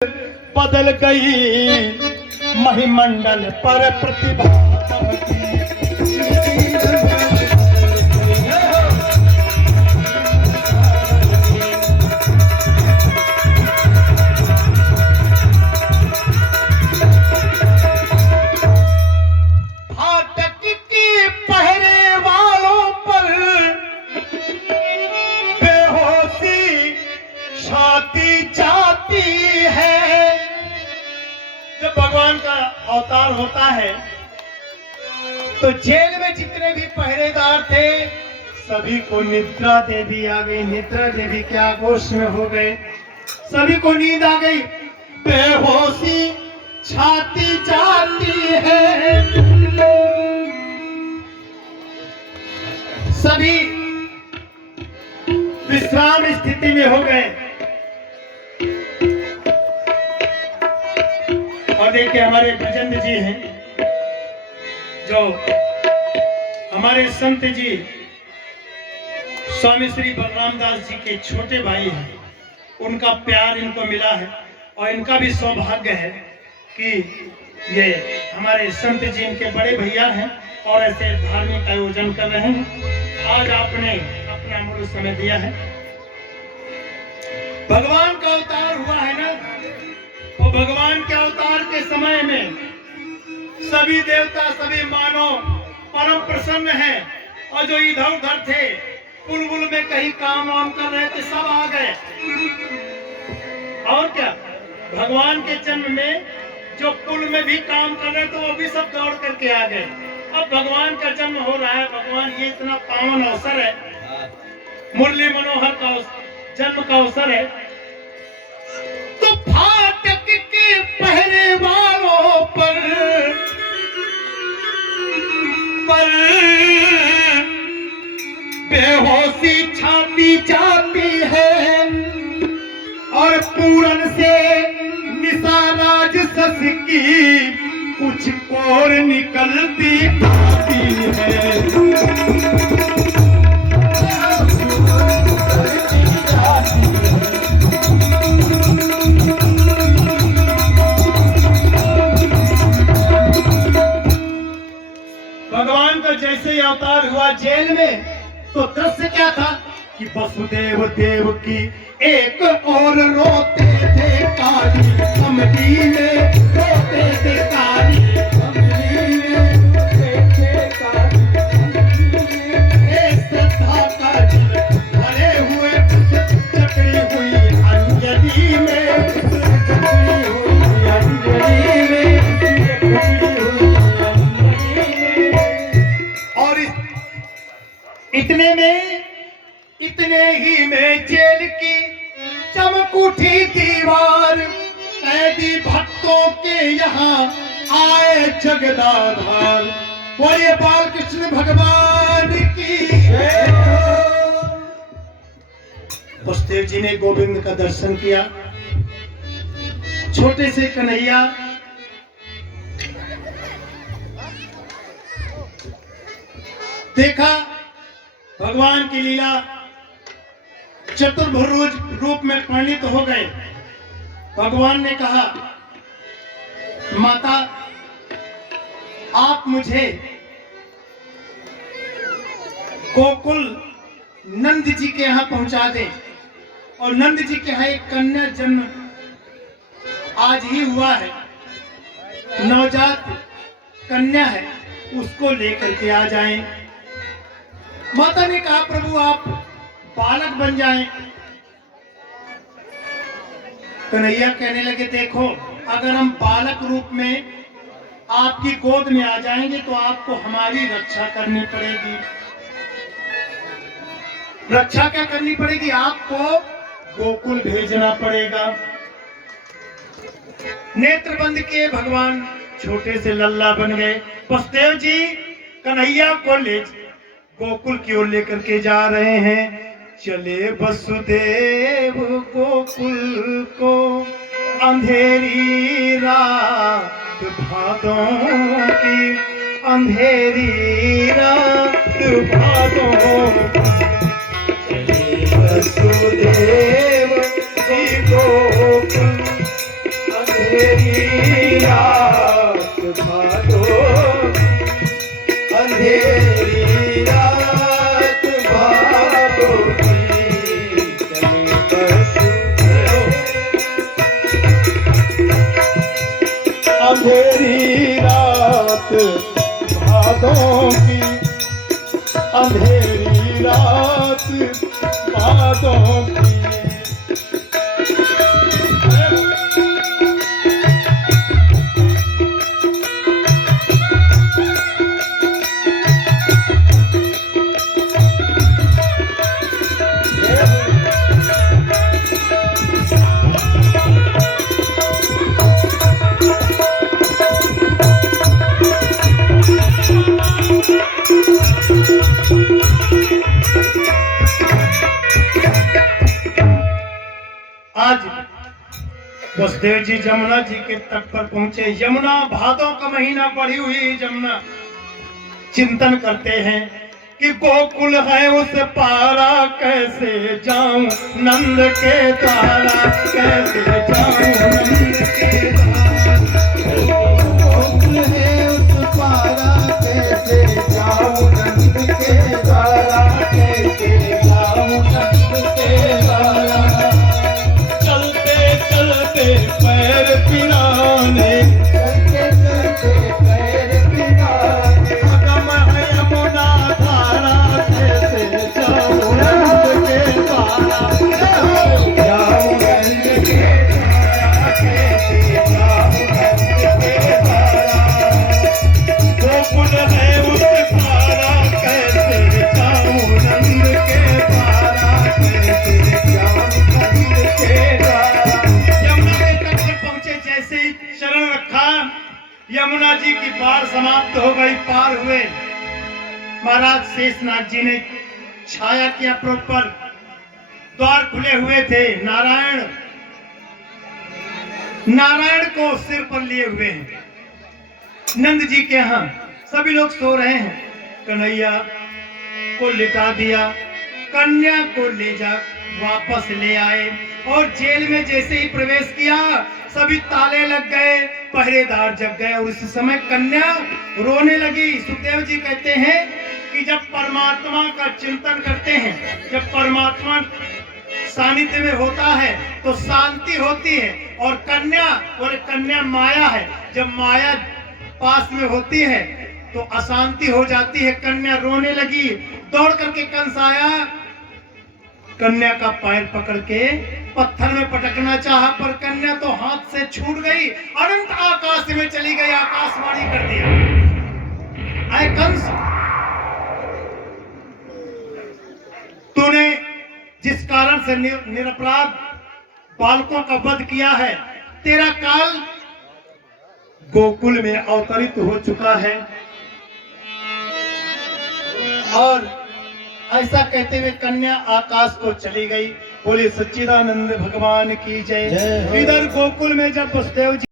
बदल गई महिमंडल पर प्रतिभा चमकी। फाटक के पहरे वालों पर बेहोशी छाती जाती है। जब भगवान का अवतार होता है तो जेल में जितने भी पहरेदार थे सभी को निद्रा देवी आ गई। निद्रा देवी के आगोश में हो गए, सभी को नींद आ गई। बेहोशी छाती जाती है, सभी विश्राम स्थिति में हो गए। और देखिए हमारे ब्रजेंद्र जी हैं जो हमारे संत जी स्वामी श्री बलराम दास जी के छोटे भाई हैं। उनका प्यार इनको मिला है और इनका भी सौभाग्य है कि ये हमारे संत जी इनके बड़े भैया हैं और ऐसे धार्मिक आयोजन कर रहे हैं। आज आपने अपना अमूल्य समय दिया है। भगवान का अवतार हुआ है ना, और भगवान के अवतार के समय में सभी देवता सभी मानव परम प्रसन्न हैं। और जो इधर उधर थे पुल में कहीं काम वाम कर रहे थे सब आ गए। और क्या, भगवान के जन्म में जो पुल में भी काम कर रहे थे वो भी सब दौड़ करके आ गए। अब भगवान का जन्म हो रहा है, भगवान ये इतना पावन अवसर है, मुरली मनोहर का जन्म का अवसर है। तो फाटक के पहरे वालों पर बेहोशी छाती जाती है और पूरन से निशाराज सस की कुछ और निकलती आती है। भगवान का जैसे ही अवतार हुआ जेल में तो दृश्य क्या था कि वसुदेव देव की एक और रोते थे काली कमली में, रोते थे काली कमली में, रोते थे काली कमली में। श्रद्धा का जल भरे हुए चकड़ी हुई अंजलि में, चकड़ी हुई अंजलि में, और इतने ही में जेल की चमक उठी दीवार। कैदी भक्तों के यहाँ आए जगदाधार। बोलिए बाल कृष्ण भगवान की। वसुदेव जी ने गोविंद का दर्शन किया। छोटे से कन्हैया देखा भगवान की लीला, चतुर्भुज रूप में परिणित हो गए। भगवान ने कहा माता आप मुझे गोकुल नंद जी के यहाँ पहुंचा दें। और नंद जी के यहाँ एक कन्या जन्म आज ही हुआ है, नवजात कन्या है, उसको लेकर के आ जाएं। माता ने कहा प्रभु आप बालक बन जाएं। कन्हैया कहने लगे देखो अगर हम बालक रूप में आपकी गोद में आ जाएंगे तो आपको हमारी रक्षा करनी पड़ेगी। रक्षा क्या करनी पड़ेगी? आपको गोकुल भेजना पड़ेगा। नेत्र बंद किए भगवान छोटे से लल्ला बन गए। वसुदेव जी कन्हैया को ले गोकुल की ओर लेकर के जा रहे हैं। चले वसुदेव गोकुल को अंधेरी रात भादों की, अंधेरी रात भादों। चले वसुदेव जी गोकुल अंधेरी रात भादों, अंधेरी रात भादों की चले बरसों। अंधेरी रात भादों की, अंधेरी रात भादों की। आज वसुदेव जी यमुना जी के तट पर पहुंचे। यमुना, भादों का महीना पड़ी हुई यमुना चिंतन करते हैं कि गोकुल है उस पारा, कैसे जाऊं नंद के द्वारा, कैसे जाऊं नंद के द्वारा। गोकुल है उस पारा, कैसे जाऊं नंद के द्वारा, कैसे जाऊं नंद के द्वारा। पैर पिराने, चलते पैर पिराने, अगम है यमुना धारा, कैसे जाऊं नंद के द्वारा, जाऊं नंद के द्वारा, कैसे जाऊं नंद के द्वारा। गोकुल है उस पारा, कैसे जाऊं नंद के द्वारा, कैसे जाऊं नंद के द्वारा। जैसे ही चरण रखा, यमुना जी की पार समाप्त हो गई, पार हुए। महाराज शेषनाग जी ने छाया किया प्रॉपर, द्वार खुले हुए थे। नारायण को सिर पर लिए हुए हैं। नंद जी के यहाँ सभी लोग सो रहे हैं। कन्हैया को लिटा दिया, कन्या को ले जा वापस ले आए, और जेल में जैसे ही प्रवेश किया, सभी ताले लग गए, पहरेदार जग गए, और उस समय कन्या रोने लगी। सुखदेव जी कहते हैं कि जब परमात्मा का चिंतन करते हैं, जब परमात्मा सानिध्य में होता है तो शांति होती है। और कन्या, बोले कन्या माया है, जब माया पास में होती है तो अशांति हो जाती है। कन्या रोने लगी, दौड़ करके कंस आया, कन्या का पैर पकड़ के पत्थर में पटकना चाहा, पर कन्या तो हाथ से छूट गई, अनंत आकाश में चली गई। आकाशवाणी कर दिया, अरे कंस, तूने जिस कारण से निरपराध बालकों का वध किया है, तेरा काल गोकुल में अवतरित हो चुका है। और ऐसा कहते हुए कन्या आकाश को चली गई। बोले सच्चिदानंद भगवान की जय। इधर गोकुल में जब वसुदेव जी